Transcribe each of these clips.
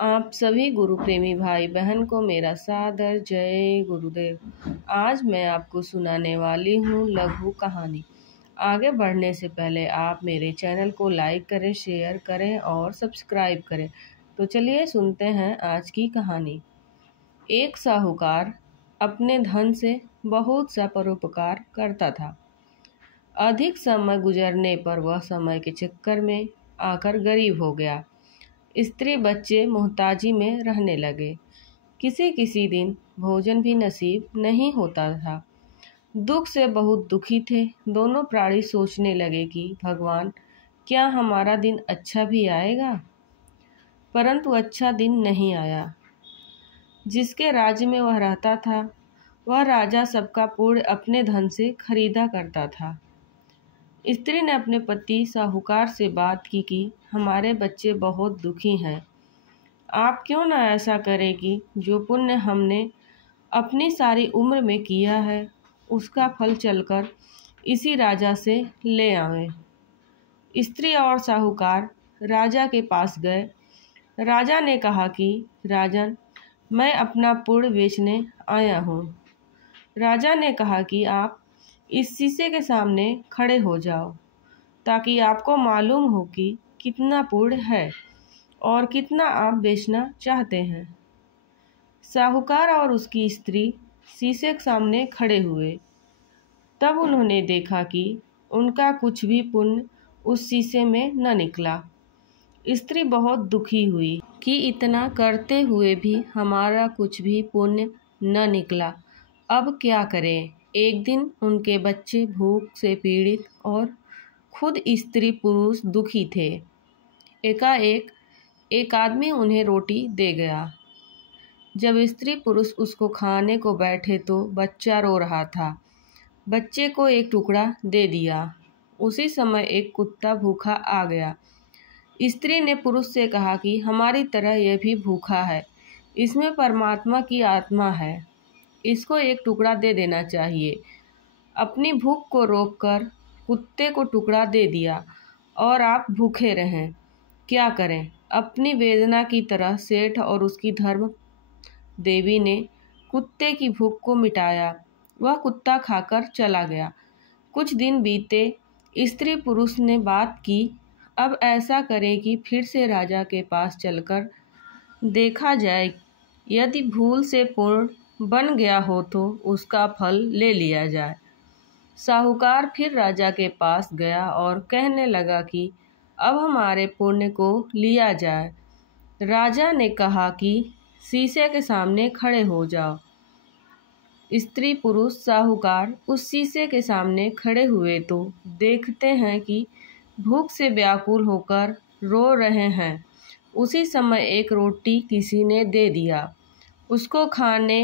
आप सभी गुरु प्रेमी भाई बहन को मेरा सादर जय गुरुदेव। आज मैं आपको सुनाने वाली हूँ लघु कहानी। आगे बढ़ने से पहले आप मेरे चैनल को लाइक करें, शेयर करें और सब्सक्राइब करें। तो चलिए सुनते हैं आज की कहानी। एक साहूकार अपने धन से बहुत सा परोपकार करता था। अधिक समय गुजरने पर वह समय के चक्कर में आकर गरीब हो गया। स्त्री बच्चे मोहताजी में रहने लगे। किसी किसी दिन भोजन भी नसीब नहीं होता था। दुख से बहुत दुखी थे। दोनों प्राणी सोचने लगे कि भगवान, क्या हमारा दिन अच्छा भी आएगा? परंतु अच्छा दिन नहीं आया। जिसके राज्य में वह रहता था, वह राजा सबका पुण्य अपने धन से खरीदा करता था। स्त्री ने अपने पति साहूकार से बात की कि हमारे बच्चे बहुत दुखी हैं। आप क्यों न ऐसा करें कि जो पुण्य हमने अपनी सारी उम्र में किया है, उसका फल चलकर इसी राजा से ले आवें। स्त्री और साहूकार राजा के पास गए। राजा ने कहा कि राजन, मैं अपना पुण्य बेचने आया हूँ। राजा ने कहा कि आप इस शीशे के सामने खड़े हो जाओ, ताकि आपको मालूम हो कि कितना पुण्य है और कितना आप बेचना चाहते हैं। साहूकार और उसकी स्त्री शीशे के सामने खड़े हुए। तब उन्होंने देखा कि उनका कुछ भी पुण्य उस शीशे में न निकला। स्त्री बहुत दुखी हुई कि इतना करते हुए भी हमारा कुछ भी पुण्य न निकला। अब क्या करें? एक दिन उनके बच्चे भूख से पीड़ित और खुद स्त्री पुरुष दुखी थे। एकाएक एक आदमी उन्हें रोटी दे गया। जब स्त्री पुरुष उसको खाने को बैठे तो बच्चा रो रहा था। बच्चे को एक टुकड़ा दे दिया। उसी समय एक कुत्ता भूखा आ गया। स्त्री ने पुरुष से कहा कि हमारी तरह यह भी भूखा है। इसमें परमात्मा की आत्मा है। इसको एक टुकड़ा दे देना चाहिए। अपनी भूख को रोककर कुत्ते को टुकड़ा दे दिया और आप भूखे रहें। क्या करें? अपनी वेदना की तरह सेठ और उसकी धर्म देवी ने कुत्ते की भूख को मिटाया। वह कुत्ता खाकर चला गया। कुछ दिन बीते। स्त्री पुरुष ने बात की, अब ऐसा करें कि फिर से राजा के पास चलकर देखा जाए। यदि भूल से पुण्य बन गया हो तो उसका फल ले लिया जाए। साहूकार फिर राजा के पास गया और कहने लगा कि अब हमारे पुण्य को लिया जाए। राजा ने कहा कि शीशे के सामने खड़े हो जाओ। स्त्री पुरुष साहूकार उस शीशे के सामने खड़े हुए तो देखते हैं कि भूख से व्याकुल होकर रो रहे हैं। उसी समय एक रोटी किसी ने दे दिया। उसको खाने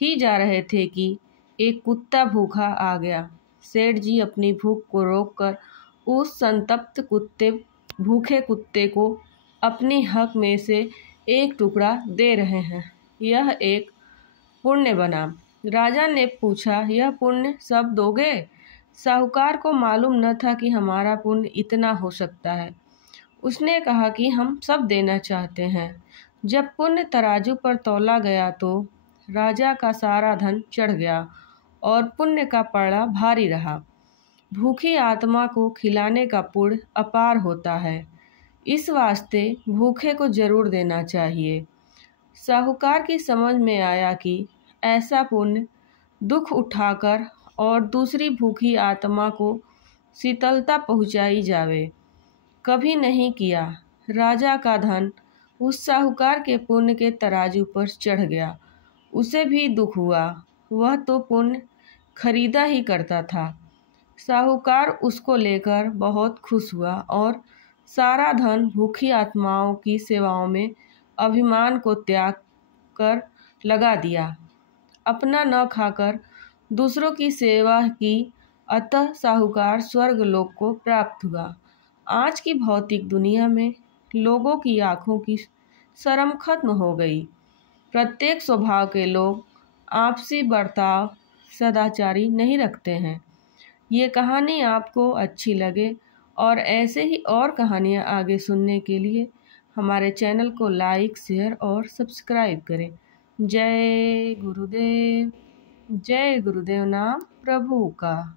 ही जा रहे थे कि एक कुत्ता भूखा आ गया। सेठ जी अपनी भूख को रोककर उस संतप्त भूखे कुत्ते को अपनी हक में से एक टुकड़ा दे रहे हैं। यह एक पुण्य बना। राजा ने पूछा, यह पुण्य सब दोगे? साहूकार को मालूम न था कि हमारा पुण्य इतना हो सकता है। उसने कहा कि हम सब देना चाहते हैं। जब पुण्य तराजू पर तौला गया तो राजा का सारा धन चढ़ गया और पुण्य का पड़ा भारी रहा। भूखी आत्मा को खिलाने का पुण्य अपार होता है। इस वास्ते भूखे को जरूर देना चाहिए। साहूकार की समझ में आया कि ऐसा पुण्य दुख उठाकर और दूसरी भूखी आत्मा को शीतलता पहुँचाई जावे, कभी नहीं किया। राजा का धन उस साहूकार के पुण्य के तराजू पर चढ़ गया। उसे भी दुख हुआ। वह तो पुण्य खरीदा ही करता था। साहूकार उसको लेकर बहुत खुश हुआ और सारा धन भूखी आत्माओं की सेवाओं में अभिमान को त्याग कर लगा दिया। अपना न खाकर दूसरों की सेवा की। अतः साहूकार स्वर्ग लोक को प्राप्त हुआ। आज की भौतिक दुनिया में लोगों की आँखों की शर्म खत्म हो गई। प्रत्येक स्वभाव के लोग आपसी बर्ताव सदाचारी नहीं रखते हैं। ये कहानी आपको अच्छी लगे और ऐसे ही और कहानियाँ आगे सुनने के लिए हमारे चैनल को लाइक, शेयर और सब्सक्राइब करें। जय गुरुदेव। जय गुरुदेव नाम प्रभु का।